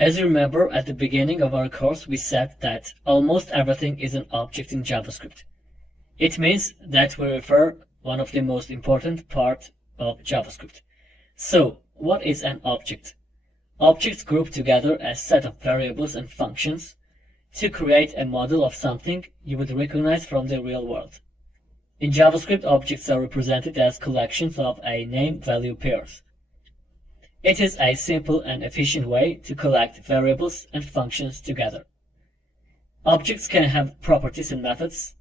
As you remember, at the beginning of our course, we said that almost everything is an object in JavaScript. It means that we refer one of the most important part of JavaScript. So, what is an object? Objects group together a set of variables and functions to create a model of something you would recognize from the real world. In JavaScript, objects are represented as collections of a name-value pairs. It is a simple and efficient way to collect variables and functions together. Objects can have properties and methods.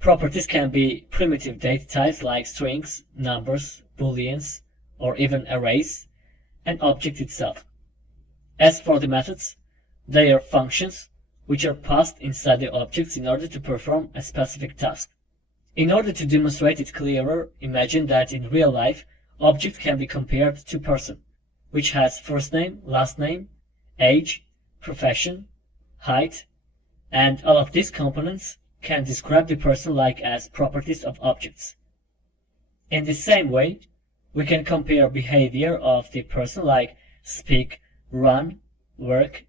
Properties can be primitive data types like strings, numbers, booleans, or even arrays, an object itself. As for the methods, they are functions which are passed inside the objects in order to perform a specific task. In order to demonstrate it clearer, imagine that in real life, object can be compared to person, which has first name, last name, age, profession, height, and all of these components can describe the person like as properties of objects. In the same way, we can compare behavior of the person like speak, run, work,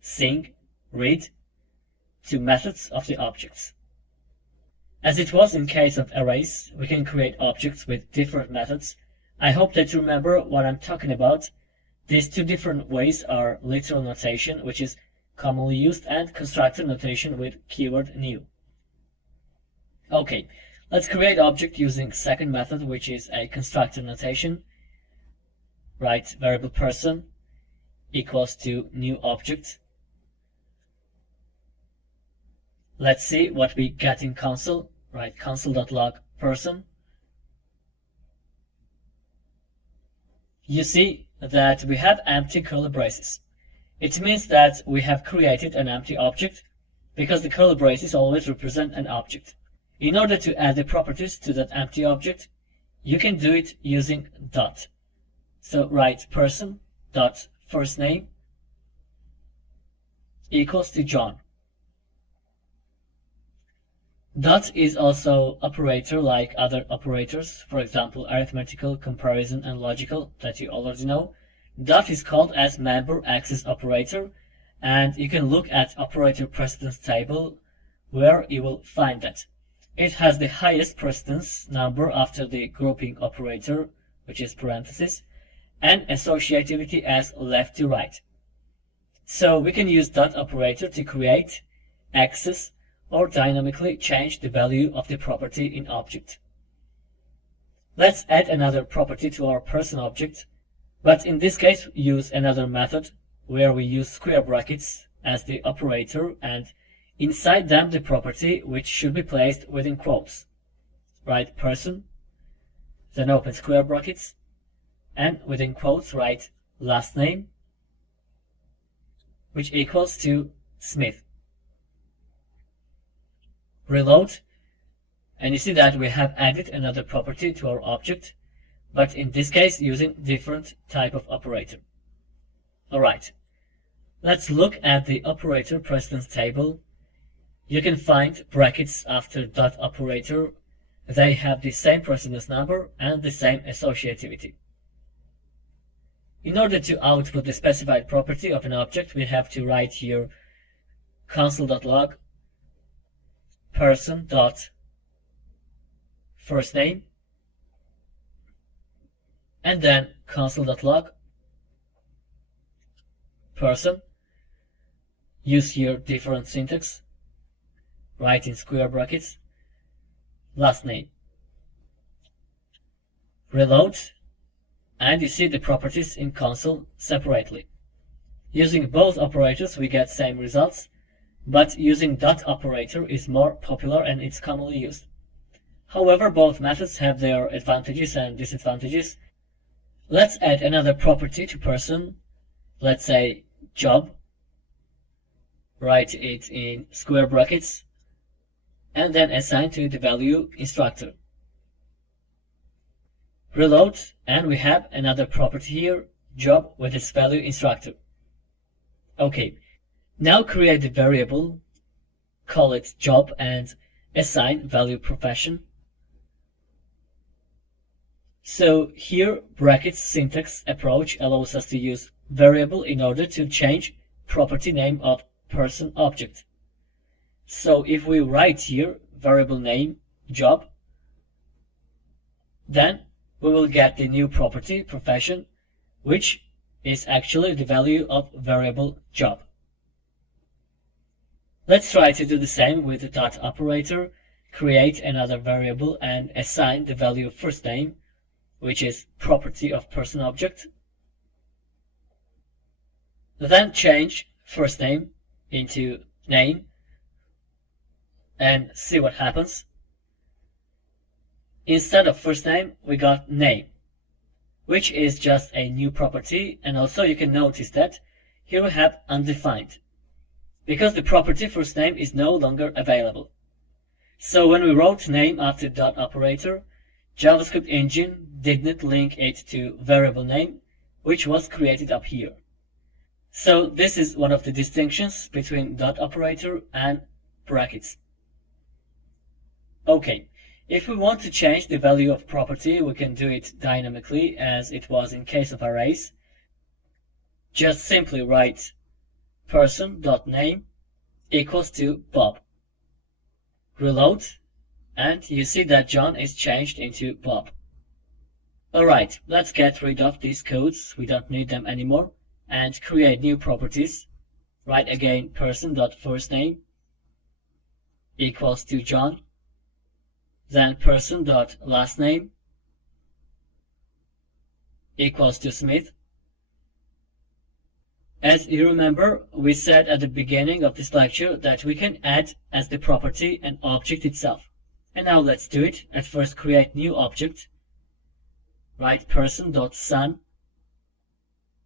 sing, read, to methods of the objects. As it was in case of arrays, we can create objects with different methods. I hope that you remember what I'm talking about. These two different ways are literal notation, which is commonly used, and constructor notation with keyword new. Okay, let's create object using second method, which is a constructor notation. Write variable person equals to new object. Let's see what we get in console. Write console.log person. You see that we have empty curly braces. It means that we have created an empty object because the curly braces always represent an object. In order to add the properties to that empty object, you can do it using dot. So write person dot first name equals to John. Dot is also operator like other operators, for example, arithmetical, comparison, and logical that you already know. Dot is called as member access operator, and you can look at operator precedence table where you will find that. It has the highest precedence number after the grouping operator, which is parenthesis, and associativity as left to right. So we can use dot operator to create, access, or dynamically change the value of the property in object. Let's add another property to our person object, but in this case use another method where we use square brackets as the operator and inside them the property which should be placed within quotes. Write person, then open square brackets, and within quotes write last name, which equals to Smith. Reload, and you see that we have added another property to our object, but in this case using different type of operator. Alright, let's look at the operator precedence table. You can find brackets after dot operator. They have the same precedence number and the same associativity. In order to output the specified property of an object, we have to write here console.log person dot first name and then console.log person. Use here different syntax. Write in square brackets last name. Reload, and you see the properties in console separately. Using both operators we get same results, but using dot operator is more popular and it's commonly used. However, both methods have their advantages and disadvantages. Let's add another property to person. Let's say job. Write it in square brackets and then assign to the value instructor. Reload, and we have another property here, job, with its value instructor. Okay, now create the variable, call it job, and assign value profession. So here brackets syntax approach allows us to use variable in order to change property name of person object. So if we write here variable name job, then we will get the new property profession, which is actually the value of variable job. Let's try to do the same with the dot operator, create another variable and assign the value of first name, which is property of person object. Then change first name into name and see what happens. Instead of first name, we got name, which is just a new property, and also you can notice that here we have undefined, because the property first name is no longer available. So when we wrote name after dot operator, JavaScript engine did not link it to variable name, which was created up here. So this is one of the distinctions between dot operator and brackets. Okay, if we want to change the value of property, we can do it dynamically as it was in case of arrays. Just simply write person.name equals to Bob. Reload, and you see that John is changed into Bob. Alright, let's get rid of these codes, we don't need them anymore, and create new properties. Write again person.firstname equals to John, then person.lastname equals to Smith. As you remember, we said at the beginning of this lecture that we can add as the property an object itself. And now let's do it. At first create new object. Write person.son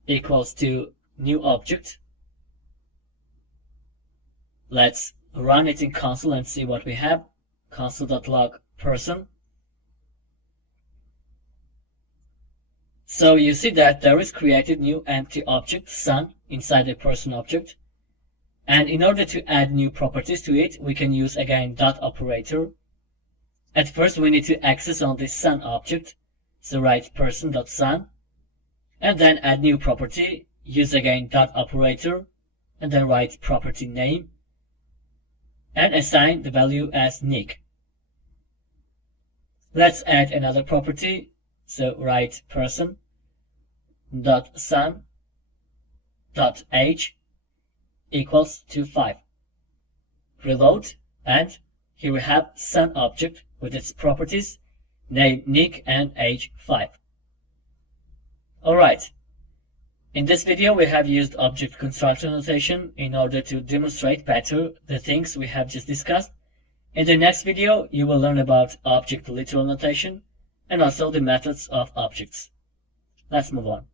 equals to new object. Let's run it in console and see what we have. Console.log person. So you see that there is created new empty object son inside the person object. And in order to add new properties to it, we can use again dot operator. At first we need to access on this son object. So write person.son and then add new property. Use again dot operator and then write property name and assign the value as Nick. Let's add another property. So write person.son.age equals to 5. Reload, and here we have son object with its properties, name Nick and age 5. Alright, in this video we have used object constructor notation in order to demonstrate better the things we have just discussed. In the next video you will learn about object literal notation and also the methods of objects. Let's move on.